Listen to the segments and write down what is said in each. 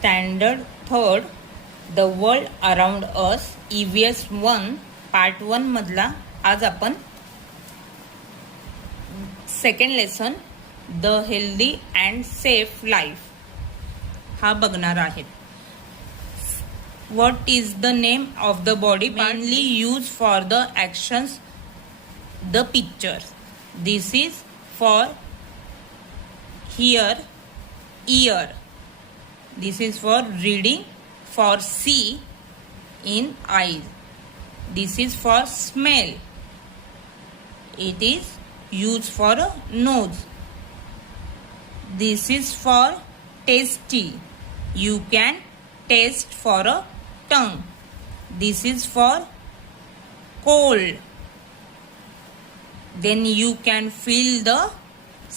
Standard third, The World Around Us, EVS 1 part 1 मधला आज आपण second lesson the healthy and safe life हा बघणार आहेत. What is the name of the body mainly used for the actions, the pictures? This is for hear, ear. This is for reading, for see in eyes. This is for smell. It is used for a nose. This is for tasty. You can taste for a tongue. This is for cold. Then you can feel the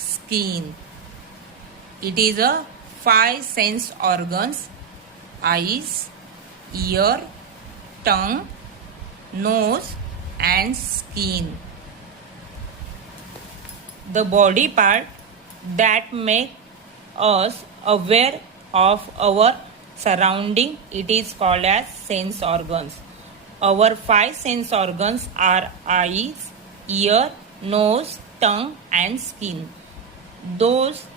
skin. It is a 5 sense organs: eyes, ear, tongue, nose and skin. The body part that make us aware of our surrounding, it is called as sense organs. Our 5 sense organs are eyes, ear, nose, tongue and skin. Those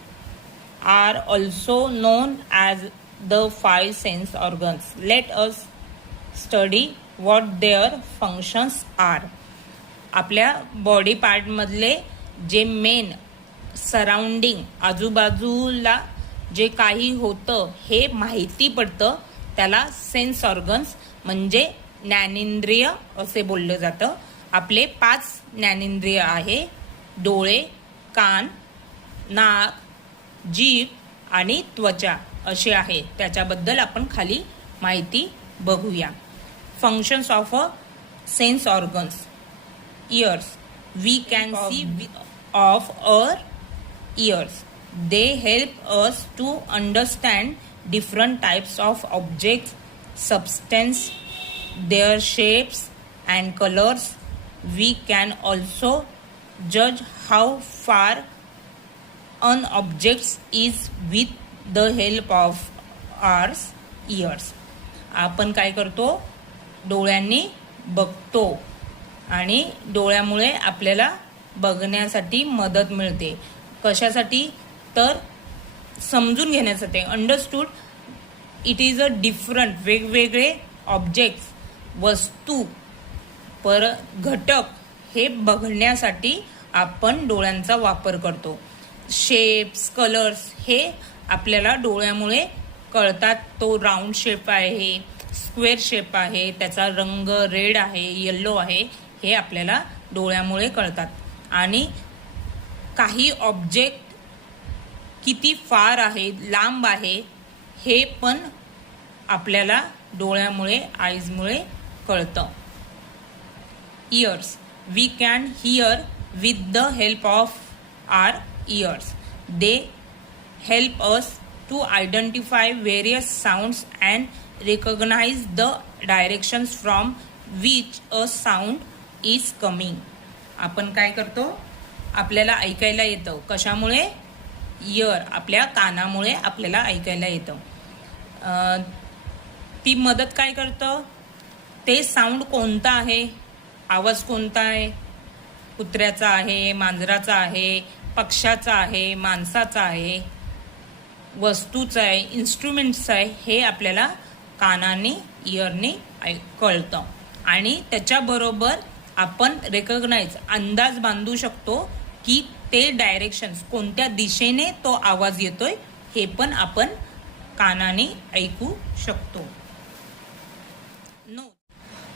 are also known as the 5 sense organs. Let us study what their functions are. आपल्या body part मधले जे main surrounding आजूबाजूला जे काही होतं हे माहिती पडतं त्याला सेन्स ऑर्गन्स म्हणजे ज्ञानेंद्रिय असे बोललं जातं. आपले 5 ज्ञानेंद्रिय आहे: डोळे, कान, नाक, जीभ आणि त्वचा असे आहे. त्याच्याबद्दल आपण खाली माहिती बघूया. Functions of a sense organs. Ears. We can see of our ears. They help us to understand different types of objects, substance, their shapes and colors. We can also judge how far an object is with the help of our ears. आपण काय करतो? डोळ्यांनी बघतो आणि डोळ्यामुळे आपल्याला बघण्यासाठी मदत मिळते. कशासाठी? तर समजून घेण्यासाठी. Understood. It is a different वेगवेगळे ऑब्जेक्ट्स, वस्तू, घटक हे बघण्यासाठी आपण डोळ्यांचा वापर करतो. शेप्स, कलर्स हे आपल्याला डोळ्यामुळे कळतात. तो राऊंड शेप आहे, स्क्वेअर शेप आहे, त्याचा रंग रेड आहे, येल्लो आहे, हे आपल्याला डोळ्यामुळे कळतात. आणि काही ऑब्जेक्ट किती फार आहे, लांब आहे, हे पण आपल्याला डोळ्यामुळे, आईजमुळे कळतं. Ears. We can hear with the help of our ears. They help us to identify various sounds and recognize the directions from which a sound is coming. आपण काय करतो? आपल्याला ऐकायला येतं. कशामुळे? इयर. आपल्या कानामुळे आपल्याला ऐकायला येतं. ती मदत काय करतं? ते साऊंड कोणता आहे, आवाज कोणता आहे, कुत्र्याचा आहे, मांजराचा आहे, पक्ष्याचा आहे, माणसाचा आहे, वस्तूचा आहे, इन्स्ट्रुमेंट्सचा आहे, हे आपल्याला कानाने, इयरने कळतं. आणि त्याच्याबरोबर आपण रेकॉग्नाइज, अंदाज बांधू शकतो की ते डायरेक्शन्स, कोणत्या दिशेने तो आवाज येतोय हे पण आपण कानाने ऐकू शकतो.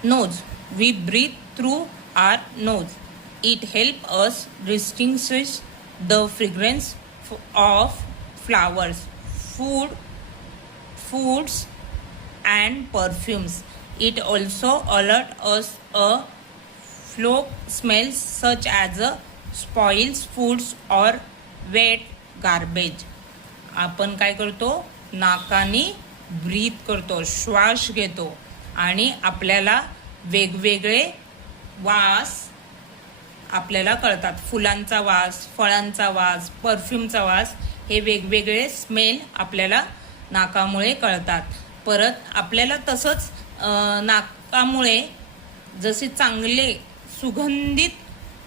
Nose. We breathe through our nose. It help us distinguish the fragrance of flowers, foods and perfumes. It also alert us a foul smells such as spoiled foods or wet garbage. आपण काय करतो? नाकाने breath करतो, श्वास घेतो आणि आपल्याला वेगवेगळे वास आपल्याला कळतात. फुलांचा वास, फळांचा वास, परफ्यूमचा वास, हे वेगवेगळे स्मेल आपल्याला नाकामुळे कळतात. परत आपल्याला तसंच नाकामुळे जसे चांगले सुगंधित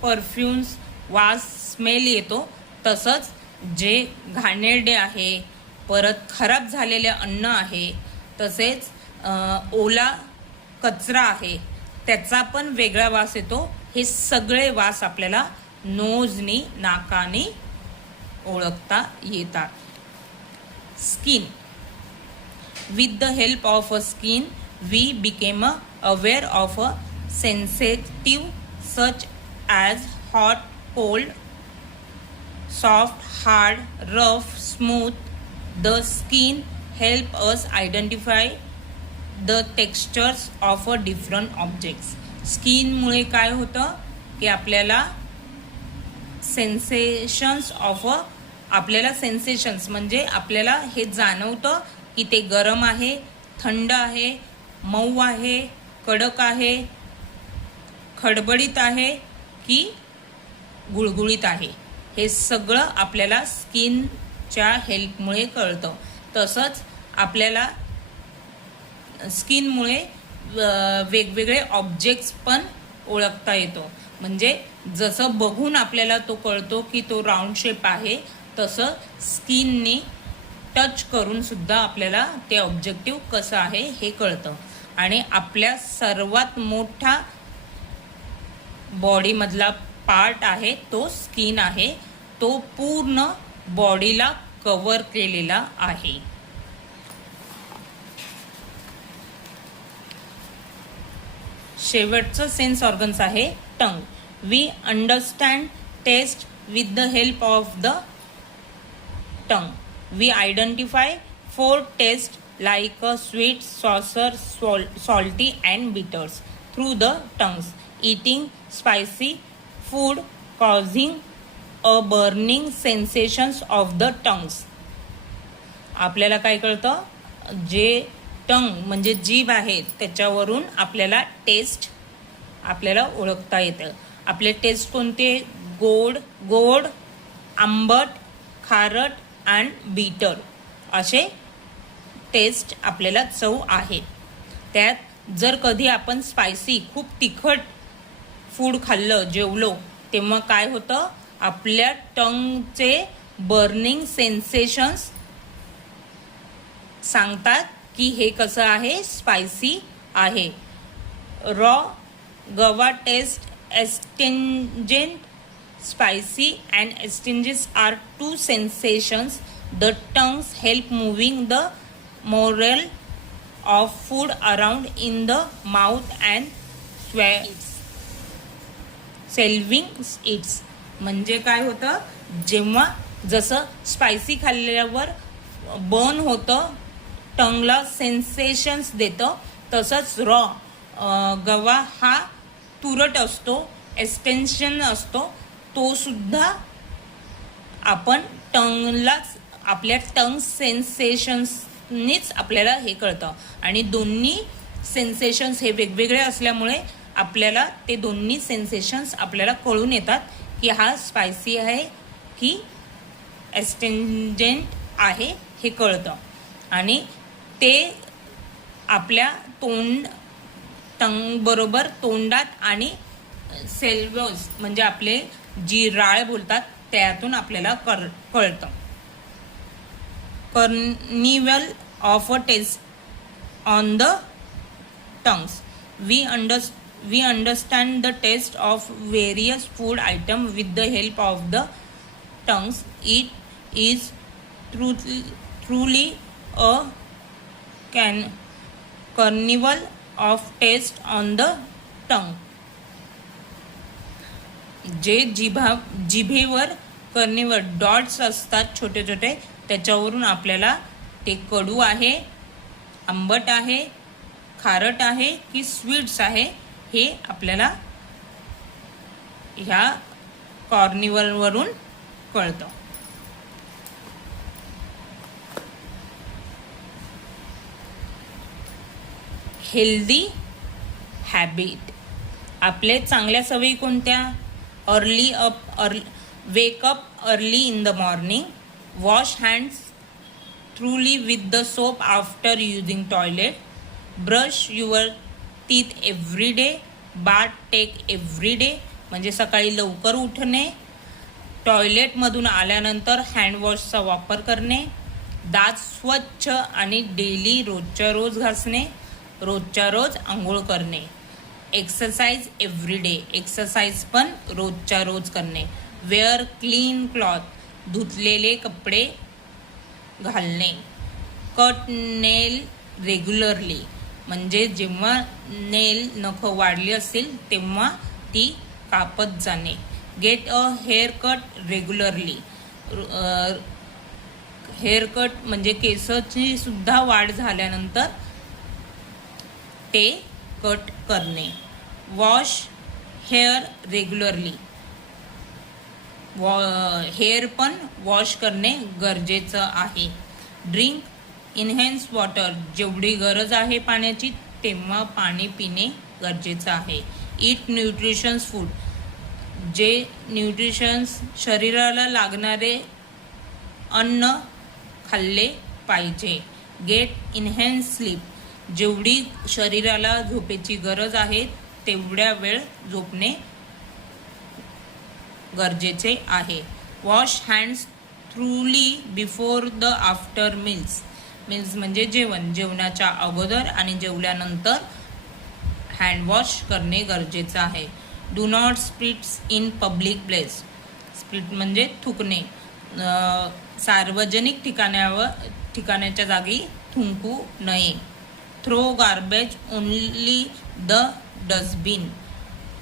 परफ्यूम्स वास स्मेल येतो, तसंच जे घाणेरडे आहे, परत खराब झालेले अन्न आहे, तसेच ओला कचरा आहे, त्याचा पण वेगळा वास येतो. हे सगळे वास आपल्याला नोजनी नाकाने ओळखता येतात. Skin. With the help of a skin, we became aware of a sensitive such as hot, cold, soft, hard, rough, smooth. The skin help us identify the textures of a different objects. Skin मुळे काय होतं की आपल्याला सेन्सेशन्स of आपल्याला सेन्सेशन्स म्हणजे आपल्याला हे जाणवतं की ते गरम आहे, थंड आहे, मऊ आहे, कडक आहे, खडबडीत आहे की गुळगुळीत आहे. हे सगळं आपल्याला स्किनच्या हेल्पमुळे कळतं. तसंच आपल्याला स्किनमुळे वेगवेगळे ऑब्जेक्ट्स पण ओळखता येतो. म्हणजे जसं बघून आपल्याला तो कळतो की तो राऊंड शेप आहे, तसं स्किननी टच करून सुद्धा आपल्याला ते ऑब्जेक्टिव्ह कसं आहे हे कळतं. आणि आपल्या सर्वात मोठा बॉडीमधला पार्ट आहे तो स्किन आहे. तो पूर्ण बॉडीला कव्हर केलेला आहे. शेवटचं सेन्स ऑर्गन्स आहे tongue. We understand taste with the help of the tongue. We identify 4 tastes like a sweet, sour, salty and bitters through the tongues. Eating spicy food causing a burning sensations of the tongues. आपल्याला काय कळतं? जे टंग म्हणजे जीभ आहे त्याच्यावरून आपल्याला taste आपल्याला ओळखता येतं. आपले टेस्ट कोणते? गोड, आंबट, खारट अँड बीटर असे टेस्ट आपल्याला चव आहे. त्यात जर कधी आपण स्पायसी खूप तिखट फूड खाल्लं, जेवलो, तेव्हा काय होतं? आपल्या टंगचे बर्निंग सेन्सेशन्स सांगतात की हे कसं आहे? स्पायसी आहे. रॉ गवा taste एस्टेंजेंट. Spicy and astringent are 2 sensations. The tongues help moving the moral of food around in the mouth and swallowing it. म्हणजे काय होतं? जेव्हा जसं स्पायसी खाल्ल्यावर बर्न होतं, टंगला सेन्सेशन्स देतं, तसंच रॉ गवा हा तुरट असतो, एस्टेन्शन असतो, तो सुद्धा आपण टंगलाच आपल्या टंग सेन्सेशन्सनीच आपल्याला हे कळतं. आणि दोन्ही सेन्सेशन्स हे वेगवेगळे असल्यामुळे आपल्याला ते दोन्ही सेन्सेशन्स आपल्याला कळून येतात की हा स्पायसी आहे की एस्टेंजेंट आहे हे कळतं. आणि ते आपल्या टंग बरोबर तोंडात आणि सेल्व्हस म्हणजे आपले जी राळ बोलतात त्यातून आपल्याला कळतं. Carnival of a taste on the tongues. We understand the taste of various food items with the help of the tongues. It is truly a carnival of taste on the tongue. जे जिभेवर कर्निवर dots असतात छोटे छोटे, त्याच्यावरून आपल्याला ते कडू आहे, आंबट आहे, खारट आहे की स्वीट्स आहे हे आपल्याला ह्या कॉर्निवलवरून कळतं. Healthy habit. आपले चांगल्या सवयी कोणत्या? Wake up early in the morning, wash hands thoroughly with the soap after using toilet. Brush your teeth every day. Bath take every day. म्हणजे सकाळी लवकर उठणे. टॉयलेटमधून आल्यानंतर हँडवॉशचा वापर करणे. दात स्वच्छ आणि डेली रोजच्या रोज घासणे. रोजच्या रोज आंघोळ करणे. Exercise every day. एक्सरसाइज पण रोजच्या रोज करणे. Wear clean cloth. धुतलेले कपडे घालणे. Cut nail regularly. म्हणजे जेव्हा नेल नख वाढली असेल तेव्हा ती कापत जाणे. Get a hair cut regularly. Hair cut म्हणजे केसाची सुद्धा वाढ झाल्यानंतर ते कट करणे. Wash hair regularly. हेअर पण वॉश करणे गरजेचं आहे. Drink enhance water. जेवढी गरज आहे पाण्याची तेव्हा पाणी पिणे गरजेचं आहे. Eat nutritions food. जे न्यूट्रिशन्स शरीराला लागणारे अन्न खाल्ले पाहिजे. Get enough sleep. जेवढी शरीराला झोपेची गरज आहे तेवढ्या वेळ झोपणे गरजेचे आहे. Wash hands थ्रूली before the after meals. Meals म्हणजे जेवण. जेवणाच्या अगोदर आणि जेवल्यानंतर हँडवॉश करणे गरजेचं आहे. Do not spits in public place. Spit म्हणजे थुकणे. सार्वजनिक ठिकाणाच्या जागी थुंकू नये. Throw garbage only the dustbin.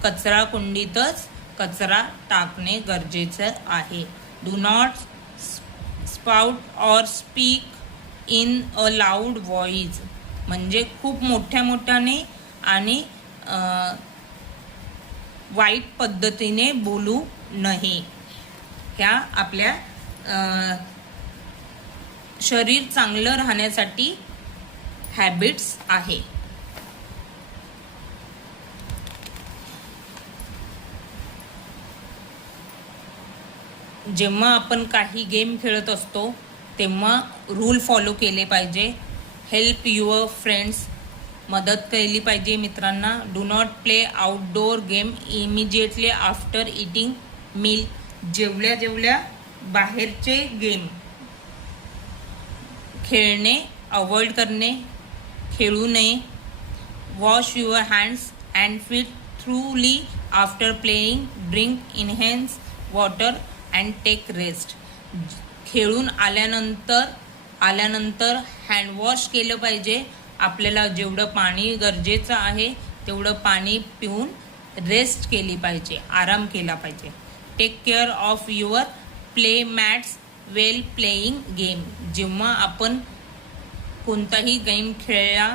कचरा कुंडीतच कचरा टाकणे गरजेचं आहे. Do not spout or speak in a loud voice. म्हणजे खूप मोठ्याने आणि वाईट पद्धतीने बोलू नये. ह्या आपल्या शरीर चांगलं राहण्यासाठी हॅबिट्स आहे. जेव्हा आपण काही गेम खेळत असतो तेव्हा रूल फॉलो केले पाहिजे. Help your friends. मदत केली पाहिजे मित्रांना. Do not play outdoor game immediately after eating meal. जेवल्या बाहेरचे गेम खेळणे अवॉइड करणे. खेळू नये. Wash your hands and feet thoroughly after playing. Drink enhance water and take rest. खेळून आल्यानंतर हँडवॉश केलं पाहिजे. आपल्याला जेवढं पाणी गरजेचं आहे तेवढं पाणी पिऊन रेस्ट केली पाहिजे. आराम केला पाहिजे. Take care of your play mats well playing game. जेव्हा आपण कोणताही गेम खेळला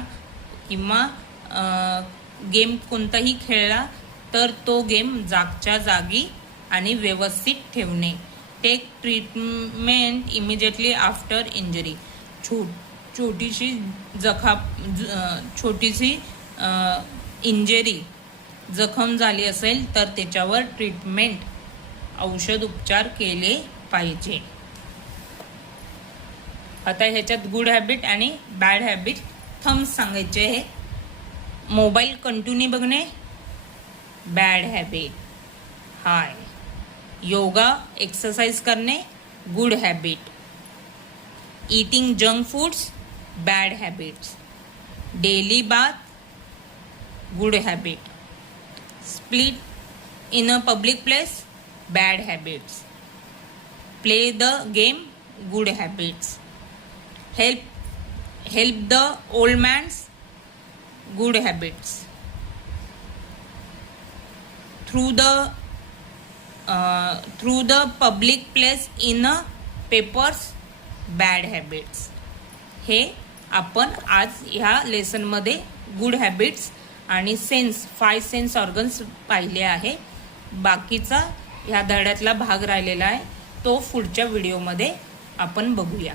किंवा गेम कोणताही खेळला तर तो गेम जागच्या जागी आणि व्यवस्थित ठेवणे. Take treatment immediately after injury. छोटीशी इंजरी जखम झाली असेल तर त्याच्यावर ट्रीटमेंट औषध उपचार केले पाहिजे. आता ह्याच्यात गुड हॅबिट आणि बॅड हॅबिट थम्स सांगायचे आहे. मोबाईल कंटिन्यू बघणे बॅड हॅबिट. हाय. योगा एक्सरसाइज करणे good habit. Eating junk foods bad habits. Daily bath good habit. Split in a public place bad habits. Play the game good habits. Help the old man's good habits. Through the public place in a papers bad habits. हे आपण आज ह्या lesson मध्ये good habits आणि 5 sense organs पाहिले आहे. बाकीचा ह्या धड्यातला भाग राहिलेला आहे तो पुढच्या व्हिडिओमध्ये आपण बघूया.